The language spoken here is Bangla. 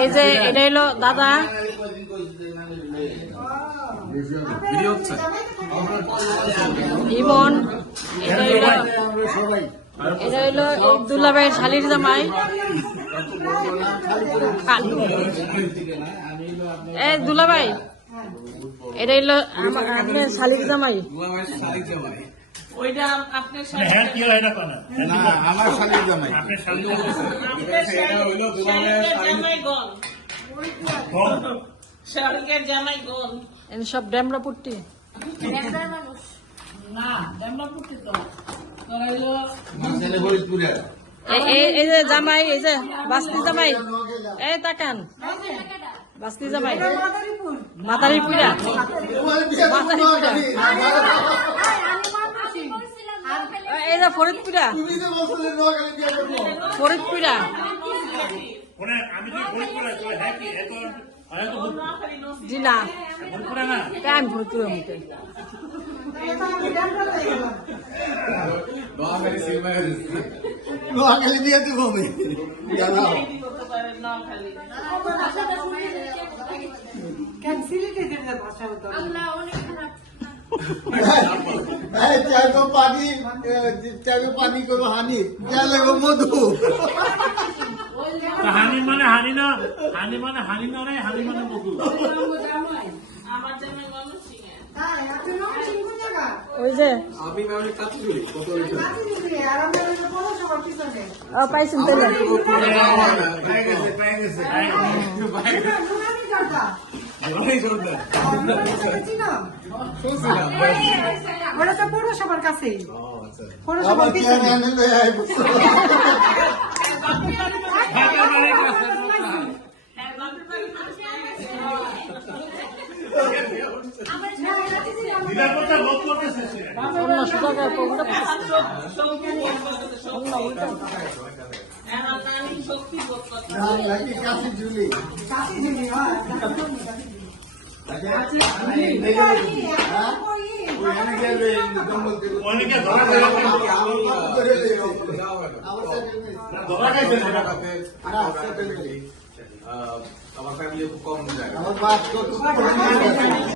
এই যে এটা হলো দাদা, ইমন, এটা হইলো দুলাভাইয়ের শালির জামাই। এ দুলাভাই, এটা হইলো আপনার শালির জামাই। ওইটা আপনার আমার শালির জামাই। সব ড্যামরা পুট্টি এই যে জামাই, এই যে বাস্তি জামাই, এই তাকান বাস্তি জামাই, মাতারি পুরা, মাতারি পুরা, এই যে ফরিদপুরা, ফরিদপুরা। জি না, আমি ফরিদপুরের মধ্যে। নোয়াখালী দিয়ে দেবো আমি। পানি করবো হানি, লাগবো মধু। হানি মানে হানি না, হানি মানে হানি না রে, হানি মানে মধু। ওই যে পাইছেন তাহলে ওটা তো পৌরসভার কাছেই, আমার ফ্যামিলি খুব কম জায়গা।